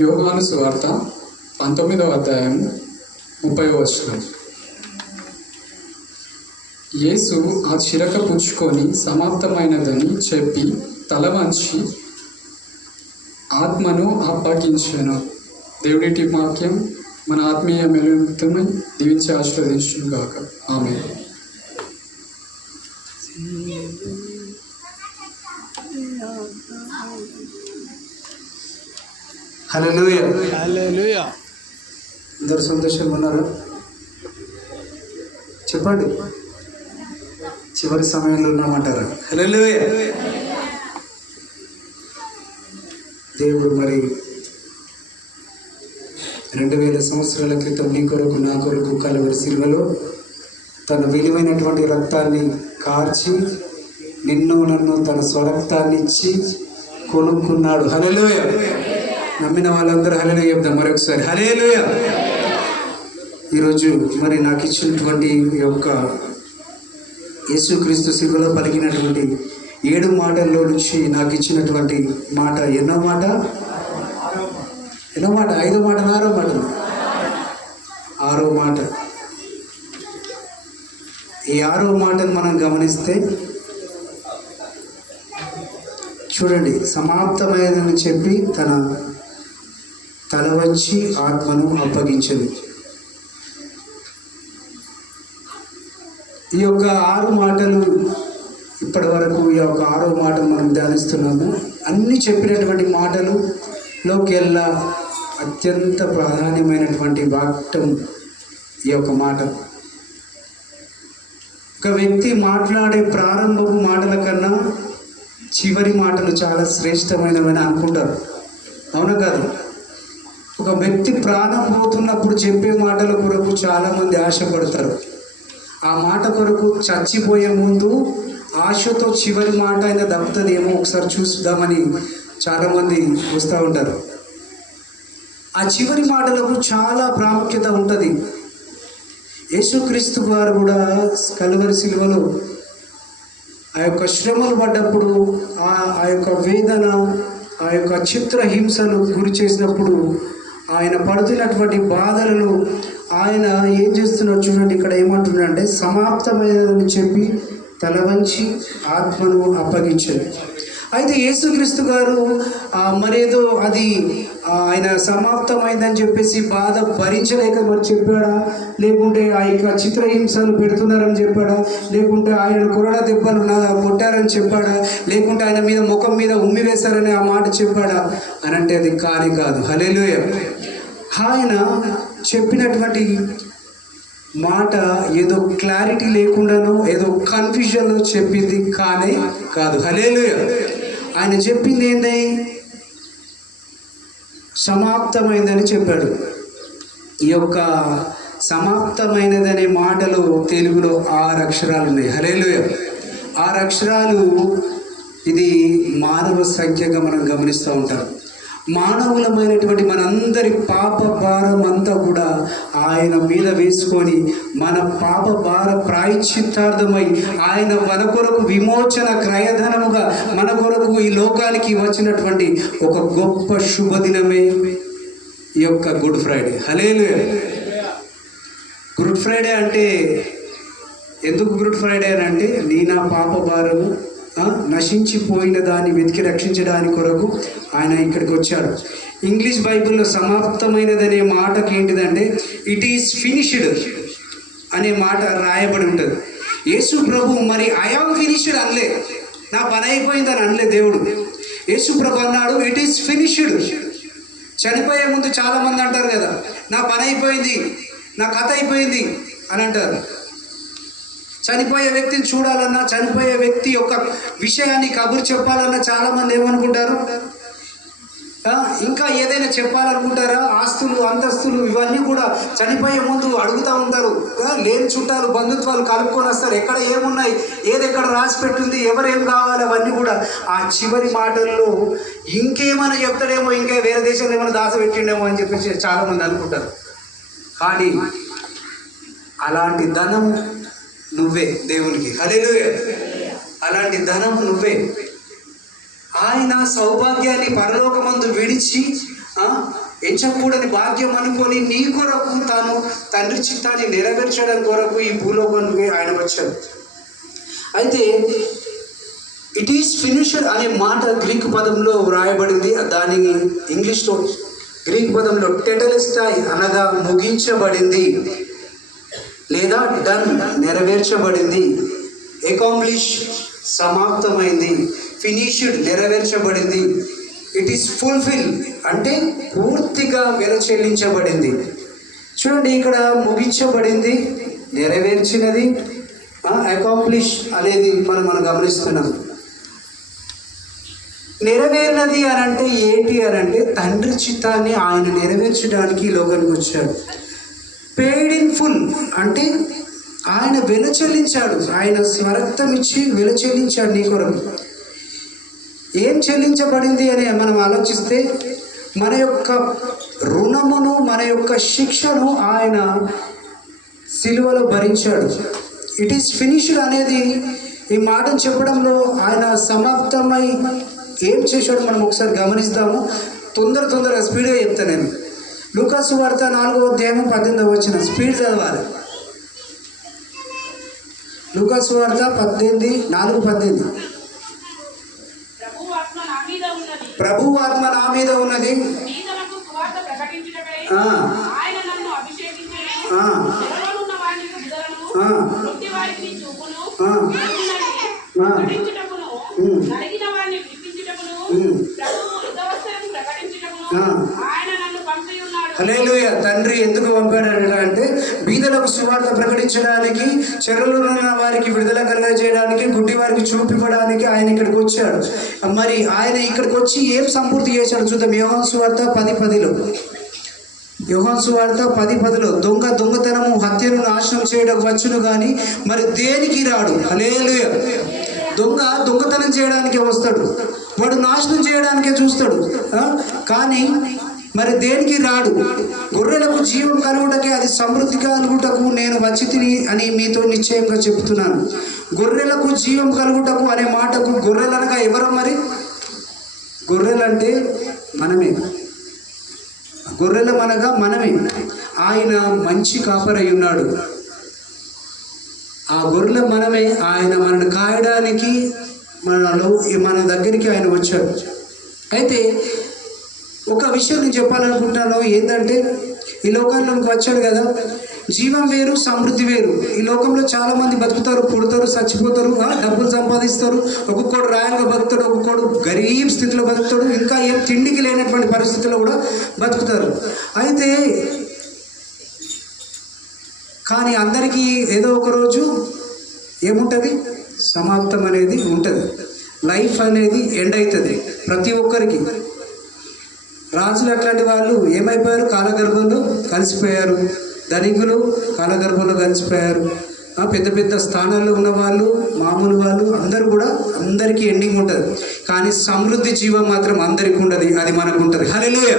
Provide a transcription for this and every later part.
యోహాను సువార్త 19వ అధ్యాయం 30వ వచనం. యేసు ఆ చిరక పుచ్చుకొని సమాప్తమైనదని చెప్పి తల వంచి ఆత్మను అప్పగించెను. దేవుడి వాక్యం మన ఆత్మీయ మెలుగుతమై దీవించి ఆశీర్వదించును గాక. ఆమేన్. హల్లెలూయా. హల్లెలూయా. అందరు సంతోషంగా ఉన్నారా? చెప్పండి. చివరి సమయంలో ఉన్నామంటారా? హల్లెలూయా. దేవుడు మరి 2000 సంవత్సరాల క్రితం నీ కొరకు నా కొరకు కలవరి శిలువలో తన విలువైనటువంటి రక్తాన్ని కార్చి నిన్ను నన్ను తన స్వరక్తాన్ని ఇచ్చి కొనుక్కున్నాడు. హల్లెలూయా. నమ్మిన వాళ్ళందరూ హల్లెలూయా చెప్దాం మరొకసారి. హల్లెలూయా. ఈరోజు మరి నాకు ఇచ్చినటువంటి యొక్క యేసుక్రీస్తు శిలువలో పలికినటువంటి 7 మాటల్లో నుంచి నాకు ఇచ్చినటువంటి మాట ఎన్నో మాట? 5వ మాట, 6వ మాట, 6వ మాట. ఈ 6వ మాటను మనం గమనిస్తే చూడండి, సమాప్తమైనదని చెప్పి తన తల వంచి ఆత్మను అప్పగించదు. ఈ యొక్క 6 మాటలు ఇప్పటి వరకు ఈ యొక్క 6వ మాట మనం ధ్యానిస్తున్నాము. అన్నీ చెప్పినటువంటి మాటలులోకెల్లా అత్యంత ప్రాధాన్యమైనటువంటి వాక్యం ఈ యొక్క మాట. ఒక వ్యక్తి మాట్లాడే ప్రారంభపు మాటల కన్నా చివరి మాటలు చాలా శ్రేష్టమైనవని అనుకుంటారు. అవునా కాదు? ఒక వ్యక్తి ప్రాణం పోతున్నప్పుడు చెప్పే మాటల కొరకు చాలామంది ఆశపడతారు. ఆ మాట కొరకు చచ్చిపోయే ముందు ఆశతో చివరి మాట అయినా దప్పుతుందేమో ఒకసారి చూద్దామని చాలామంది వస్తూ ఉంటారు. ఆ చివరి మాటలకు చాలా ప్రాముఖ్యత ఉంటుంది. యేసుక్రీస్తు వారు కూడా కలువరి శిలువలో ఆ యొక్క శ్రమలు పడ్డప్పుడు, ఆ యొక్క వేదన, ఆ యొక్క చిత్రహింసలు గురి చేసినప్పుడు, ఆయన పడుతున్నటువంటి బాధలను ఆయన ఏం చేస్తున్నాడు చూడండి. ఇక్కడ ఏమంటున్నాడంటే సమాప్తమైనదని చెప్పి తల వంచి ఆత్మను అప్పగించాడు. అయితే యేసుక్రీస్తు గారు మరేదో అది ఆయన సమాప్తమైందని చెప్పేసి బాధ భరించలేక మరి చెప్పాడా, లేకుంటే ఆ యొక్క చిత్రహింసలు పెడుతున్నారని చెప్పాడా, లేకుంటే ఆయన కొరడా దెబ్బలు కొట్టారని చెప్పాడా, లేకుంటే ఆయన మీద ముఖం మీద ఉమ్మి వేశారని ఆ మాట చెప్పాడా అని అంటే అది కాదు. హల్లెలూయా. ఆయన చెప్పినటువంటి మాట ఏదో క్లారిటీ లేకుండానో ఏదో కన్ఫ్యూజన్లో చెప్పింది కాదు. హల్లెలూయా. ఆయన చెప్పింది ఏంది? సమాప్తమైందని చెప్పాడు. ఈ యొక్క సమాప్తమైనదనే మాటలు తెలుగులో 6 అక్షరాలు ఉన్నాయి. హల్లెలూయా. 6 అక్షరాలు. ఇది మానవ సంఖ్యగా మనం గమనిస్తూ ఉంటాం. మానవులమైనటువంటి మనందరి పాప భారం అంతా కూడా ఆయన మీద వేసుకొని మన పాప భార ప్రాయశ్చిత్తార్థమై ఆయన మన కొరకు విమోచన క్రయధనముగా మన కొరకు ఈ లోకానికి వచ్చినటువంటి ఒక గొప్ప శుభదినమే ఈ యొక్క గుడ్ ఫ్రైడే. హల్లెలూయా. గుడ్ ఫ్రైడే అంటే ఎందుకు గుడ్ ఫ్రైడే అని అంటే నా పాప భారము నశించిపోయిన దాన్ని వెతికి రక్షించడానికి కొరకు ఆయన ఇక్కడికి వచ్చాడు. ఇంగ్లీష్ బైబిల్లో సమాప్తమైనదనే మాటకి ఏంటిదంటే ఇట్ ఈస్ ఫినిష్డ్ అనే మాట రాయబడి ఉంటుంది. యేసు ప్రభు మరి ఐ హావ్ ఫినిష్డ్ అనలే, నా పని అయిపోయిందని అనలే దేవుడు. యేసు ప్రభు అన్నాడు ఇట్ ఈస్ ఫినిష్డ్. చనిపోయే ముందు చాలామంది అంటారు కదా, నా పని అయిపోయింది, నా కథ అయిపోయింది అని అంటారు. చనిపోయే వ్యక్తిని చూడాలన్నా, చనిపోయే వ్యక్తి యొక్క విషయాన్ని కబురు చెప్పాలన్నా చాలామంది ఏమనుకుంటారు? ఇంకా ఏదైనా చెప్పాలనుకుంటారా? ఆస్తులు, అంతస్తులు ఇవన్నీ కూడా చనిపోయే ముందు అడుగుతూ ఉంటారు. లేని చుట్టాలు, బంధుత్వాలు కలుపుకొని వస్తారు. ఎక్కడ ఏమున్నాయి, ఏది ఎక్కడ రాసి పెట్టింది, ఎవరేం కావాలి, అవన్నీ కూడా ఆ చివరి మాటల్లో ఇంకేమైనా చెప్తాడేమో, ఇంకా వేరే దేశంలో ఏమైనా దాచబెట్టిండేమో అని చెప్పేసి చాలామంది అనుకుంటారు. కానీ అలాంటి ధనము నువ్వే దేవునికి. హల్లెలూయా. అలాంటి ధనము నువ్వే. ఆయన సౌభాగ్యాన్ని పరలోకమందు విడిచి ఎంచకూడని భాగ్యం అనుకొని నీ కొరకు తాను తండ్రి చిత్తాన్ని నెరవేర్చడం కొరకు ఈ భూలోకానికి ఆయన వచ్చాడు. అయితే ఇట్ ఈస్ ఫినిష్డ్ అనే మాట గ్రీక్ పదంలో వ్రాయబడింది. దానిని ఇంగ్లీష్లో గ్రీక్ పదంలో టెటెలెస్టాయ్ అనగా ముగించబడింది లేదా డన్ నెరవేర్చబడింది, అకాంప్లిష్ సమాప్తమైంది, ఫినిష్డ్ నెరవేర్చబడింది, ఇట్ ఈస్ ఫుల్ఫిల్ అంటే పూర్తిగా వెల చెల్లించబడింది. చూడండి, ఇక్కడ ముగించబడింది, నెరవేర్చినది, అకాంప్లిష్ అనేది మనం గమనిస్తున్నాం. నెరవేరినది అని అంటే ఏంటి అని అంటే తండ్రి చిత్తాన్ని ఆయన నెరవేర్చడానికి ఈ లోకానికి వచ్చాడు. పెయిడ్ ఇన్ ఫుల్ అంటే ఆయన వెల చెల్లించాడు, ఆయన స్వరక్తం ఇచ్చి వెల చెల్లించాడు నీ కొరకు. ఏం చెల్లించబడింది అని మనం ఆలోచిస్తే మన యొక్క రుణమును మన యొక్క శిక్షను ఆయన సిలువలో భరించాడు. ఇట్ ఈస్ ఫినిష్డ్ అనేది ఈ మాటను చెప్పడంలో ఆయన సమాప్తమై ఏం చేశాడు మనం ఒకసారి గమనిస్తాము. తొందరగా స్పీడ్గా చెప్తాను నేను. లూకాసు వార్త 4వ అధ్యాయం 18వ వచనం స్పీడ్ చదవాలి. లూకాసు వార్త 4:18. ప్రభు ఆత్మ నా మీద ఉన్నది, హల్లెలూయా. తండ్రి ఎందుకు పంపాడు అంటే బీదలకు సువార్త ప్రకటించడానికి, చెరలో ఉన్న వారికి విడుదల కలగజేయడానికి, గుడ్డి వారికి చూపించడానికి ఆయన ఇక్కడికి వచ్చాడు. మరి ఆయన ఇక్కడికి వచ్చి ఏం సంపూర్తి చేశాడు చూద్దాం. యోహాను సువార్త 10:10లో, యోహాను సువార్త 10:10లో దొంగతనము హత్యను నాశనం చేయడం వచ్చును కానీ మరి దేనికి రాడు. హల్లెలూయా. దొంగతనం చేయడానికే వస్తాడు, వాడు నాశనం చేయడానికే చూస్తాడు, కానీ మరి దేనికి రాడు. గొర్రెలకు జీవం కలుగుటకే, అది సమృద్ధి కలుగుటకు నేను వచ్చి తిని అని మీతో నిశ్చయంగా చెప్తున్నాను. గొర్రెలకు జీవం కలుగుటకు అనే మాటకు గొర్రెలనగా ఎవరో మరి? గొర్రెలంటే మనమే, గొర్రెలమనగా మనమే. ఆయన మంచి కాపరై ఉన్నాడు, ఆ గొర్రెల మనమే. ఆయన మనల్ని కాయడానికి మన దగ్గరికి ఆయన వచ్చాడు. అయితే ఒక విషయం నేను చెప్పాలనుకుంటున్నాను ఏంటంటే, ఈ లోకంలోకి వచ్చాడు కదా, జీవం వేరు సమృద్ధి వేరు. ఈ లోకంలో చాలామంది బతుకుతారు, పుడతారు, చచ్చిపోతారు, డబ్బులు సంపాదిస్తారు, ఒక్కొక్కడు రాయల్గా బతుకుతాడు, ఒక్కొక్కడు గరీబ్ స్థితిలో బతుకుతాడు, ఇంకా ఏం తిండికి లేనటువంటి పరిస్థితుల్లో కూడా బతుకుతారు. అయితే కానీ అందరికీ ఏదో ఒక రోజు ఏముంటుంది, సమాప్తం అనేది ఉంటుంది, లైఫ్ అనేది ఎండ్ అవుతుంది ప్రతి ఒక్కరికి. రాజులు అట్లాంటి వాళ్ళు ఏమైపోయారు, కాలగర్భంలో కలిసిపోయారు. ధనికులు కాలగర్భంలో కలిసిపోయారు. పెద్ద పెద్ద స్థానాల్లో ఉన్న వాళ్ళు, మామూలు వాళ్ళు, అందరూ కూడా అందరికీ ఎండింగ్ ఉంటుంది. కానీ సమృద్ధి జీవం మాత్రం అందరికీ ఉండదు, అది మనకు ఉంటుంది. హల్లెలూయా.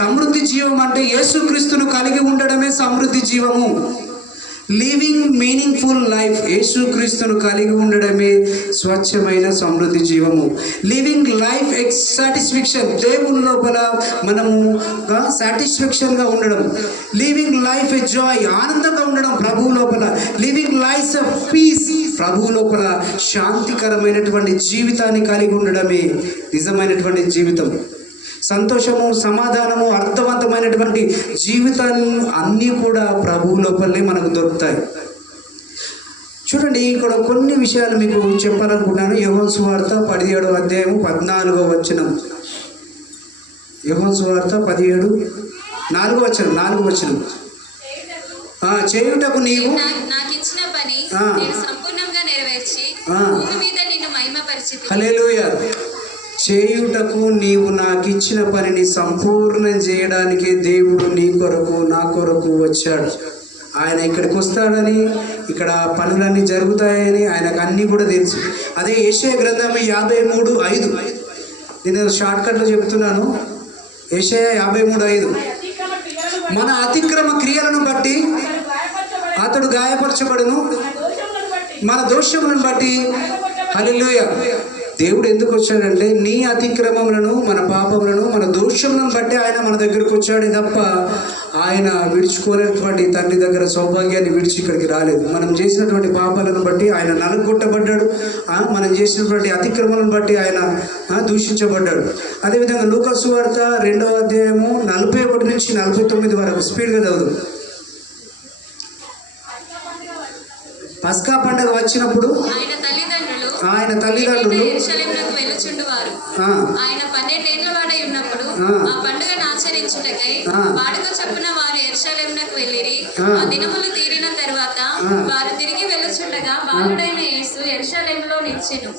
సమృద్ధి జీవం అంటే యేసుక్రీస్తును కలిగి ఉండడమే సమృద్ధి జీవము. లివింగ్ మీనింగ్ఫుల్ లైఫ్, యేసుక్రీస్తును కలిగి ఉండడమే స్వచ్ఛమైన సమృద్ధి జీవము. లివింగ్ లైఫ్ ఎక్స్ సాటిస్ఫాక్షన్, దేవుని లోపల మనము సాటిస్ఫాక్షన్గా ఉండడం. లివింగ్ లైఫ్ ఎ జాయ్, ఆనందంగా ఉండడం ప్రభువు లోపల. లివింగ్ లైఫ్ ఆఫ్ పీస్, ప్రభువు లోపల శాంతికరమైనటువంటి జీవితాన్ని కలిగి ఉండడమే నిజమైనటువంటి జీవితం. సంతోషము, సమాధానము, అర్థవంతమైనటువంటి జీవితాన్ని అన్నీ కూడా ప్రభువు లోపలనే మనకు దొరుకుతాయి. చూడండి, ఇక్కడ కొన్ని విషయాలు మీకు చెప్పాలనుకుంటున్నాను. యోహాను సువార్త 17వ అధ్యాయం 14వ వచనం. యోహాను సువార్త 17 4వ వచనం. చేయుటకు నీవు నాకిచ్చిన పని నేను సంపూర్ణంగా నెరవేర్చి భూమి మీద నిన్ను మహిమపరిచితిని. హల్లెలూయా. చేయుటకు నీవు నాకిచ్చిన పనిని సంపూర్ణం చేయడానికి దేవుడు నీ కొరకు నా కొరకు వచ్చాడు. ఆయన ఇక్కడికి వస్తాడని, ఇక్కడ పనులన్నీ జరుగుతాయని ఆయనకు అన్నీ కూడా తెలుసు. అదే యెషయా గ్రంథం 53:5. నేను షార్ట్కట్లో చెప్తున్నాను. యెషయా 53:5. మన అతిక్రమ క్రియలను బట్టి అతడు గాయపరచబడును, మన దోషములను బట్టి. హల్లెలూయా. దేవుడు ఎందుకు వచ్చాడంటే నీ అతిక్రమములను, మన పాపములను, మన దోష దోషములను బట్టి ఆయన మన దగ్గరకు వచ్చాడే తప్ప ఆయన విడుచుకోలేనటువంటి తండ్రి దగ్గర సౌభాగ్యాన్ని విడిచి ఇక్కడికి రాలేదు. మనం చేసినటువంటి పాపాలను బట్టి ఆయన నలుగొట్టబడ్డాడు. మనం చేసినటువంటి అతిక్రమలను బట్టి ఆయన దూషించబడ్డాడు. అదేవిధంగా లూకా సువార్త 2వ అధ్యాయము 41 నుంచి 49 వరకు స్పీడ్గా చదువు. పస్కా పండుగ వచ్చినప్పుడు ఆయన తల్లిదండ్రులు యెరూషలేమునకు వెళ్ళుచుండువారు. ఆయన 12 ఏళ్ల వాడై ఉన్నప్పుడు ఆ పండుగను ఆచరించుటకై వాడుక చొప్పున వారు యెరూషలేమునకు వెళ్ళిరి. ఆ దినములు తీరిన తర్వాత వారు తిరిగి వెళ్ళుచుండగా బాలుడైన యేసు యెరూషలేములో నిలిచెను.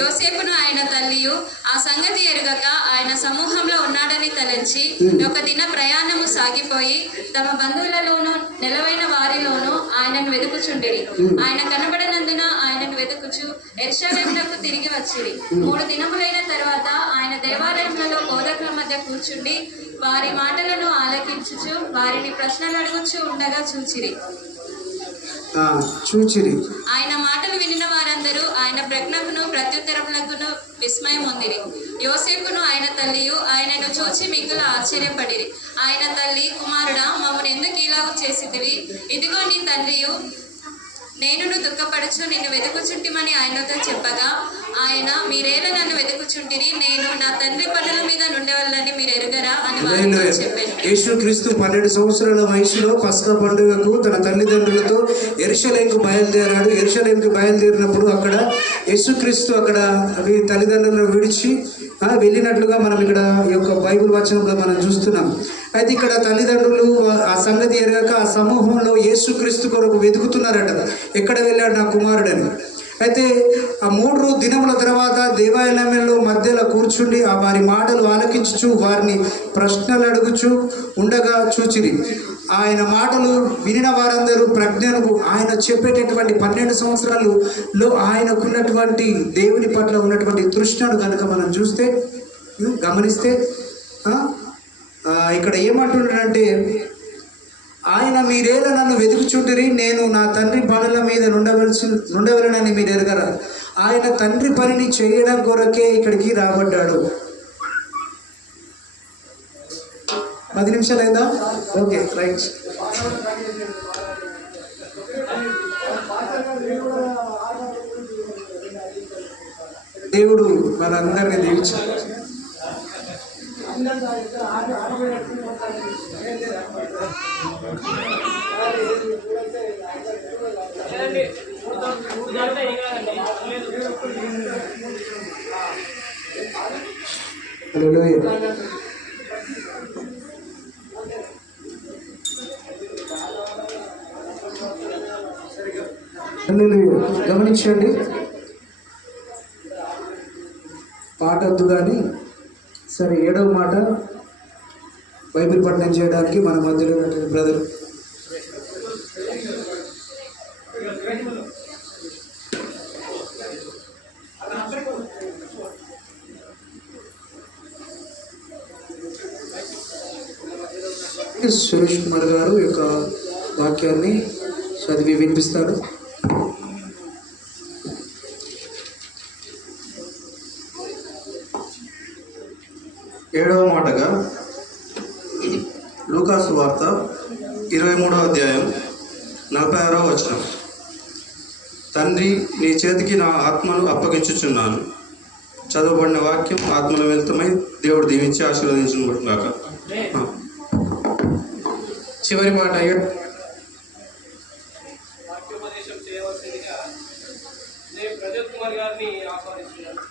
యోసేపును ఆయన తల్లియు ఆ సంగతి ఎరుగక ఆయన సమూహంలో ఉన్నాడని తలంచి ఒక దిన ప్రయాణము సాగిపోయి తమ బంధువులలోనూ నెలవైన వారిలోనూ ఆయనను వెతుకుచుండిరి. ఆయన కనబడనందున ఆయనను వెతుకుచు యెరూషలేమునకు తిరిగి వచ్చిరి. 3 దినములైన తర్వాత ఆయన దేవాలయములలో బోధకుల మధ్య కూర్చుండి వారి మాటలను ఆలకించుచు వారిని ప్రశ్నలు అడుగుచు ఉండగా చూచిరి. ఆయన మాటలు వినిన వారందరూ ఆయన ప్రజ్ఞకును ప్రత్యుత్తరములకును విస్మయం పొందిరి. యోసేపును ఆయన తల్లియు ఆయనను చూచి మిగులు ఆశ్చర్యపడిరి. ఆయన తల్లి, కుమారుడా, మమ్మను ఎందుకు ఇలాగ చేసితివి? ఇదిగో నీ తండ్రియు నేనును దుఃఖపడుచు నిన్ను వెతుకుచుంటిమని ఆయనతో చెప్పగా ఆయన, మీరేల నన్ను వెతుకుచుంటిరి, నేను నా తండ్రి పనుల మీద నుండేవాళ్ళని మీరు ఎరుగరా అని వారితో చెప్పాను. యేసుక్రీస్తు 12 సంవత్సరాల వయసులో పస్కా పండుగకు తన తల్లిదండ్రులతో యెరూషలేముకు బయలుదేరాడు. యెరూషలేముకు బయలుదేరినప్పుడు అక్కడ యేసుక్రీస్తు అక్కడ తల్లిదండ్రులను విడిచి వెళ్ళినట్లుగా మనం ఇక్కడ ఈ యొక్క బైబిల్ వచనంలో మనం చూస్తున్నాం. అయితే ఇక్కడ తల్లిదండ్రులు ఆ సంగతి ఎరగక ఆ సమూహంలో యేసుక్రీస్తు కొరకు వెతుకుతున్నారట, ఎక్కడ వెళ్ళాడు నా కుమారుడని. అయితే ఆ 3 దినముల తర్వాత దేవాలయంలో మధ్యలో కూర్చుండి ఆ వారి మాటలు ఆలకించుచు వారిని ప్రశ్నలు అడుగుచు ఉండగా చూచిరి. ఆయన మాటలు వినిన వారందరూ ప్రజ్ఞను ఆయన చెప్పేటటువంటి 12 సంవత్సరాలలో ఆయనకున్నటువంటి దేవుని పట్ల ఉన్నటువంటి తృష్ణను కనుక మనం చూస్తే గమనిస్తే ఇక్కడ ఏమంటున్నాడంటే, ఆయన మీరేల నన్ను వెతుకుచుంటిరి, నేను నా తండ్రి పనుల మీద నుండవలనని మీరు ఎరగరా. ఆయన తండ్రి పనిని చేయడం కొరకే ఇక్కడికి రాబడ్డాడు. 10 నిమిషాలు అయిందా? Okay, right. దేవుడు మనందరినీ దీవించాడు. గమనించండి, పాట వద్దు కానీ సరే 7వ మాట బైబిల్ పఠనం చేయడానికి మన మధ్యలో ఉన్నటువంటి బ్రదర్ సురేష్ కుమార్ గారు యొక్క వాక్యాన్ని చదివి వినిపిస్తారు. ఏడవ మాటగా లూకా సువార్త 23వ అధ్యాయం 46వ వచనం. తండ్రి, నీ చేతికి నా ఆత్మను అప్పగించుచున్నాను. చదవబడిన వాక్యం ఆత్మల వెళ్తమై దేవుడు దీవించి ఆశీర్వదించుగాక. చివరి మాట వాక్యోపదేశం చేయవలసిందిగా ప్రజోత్ కుమార్ గారిని ఆహ్వానిస్తున్నాను.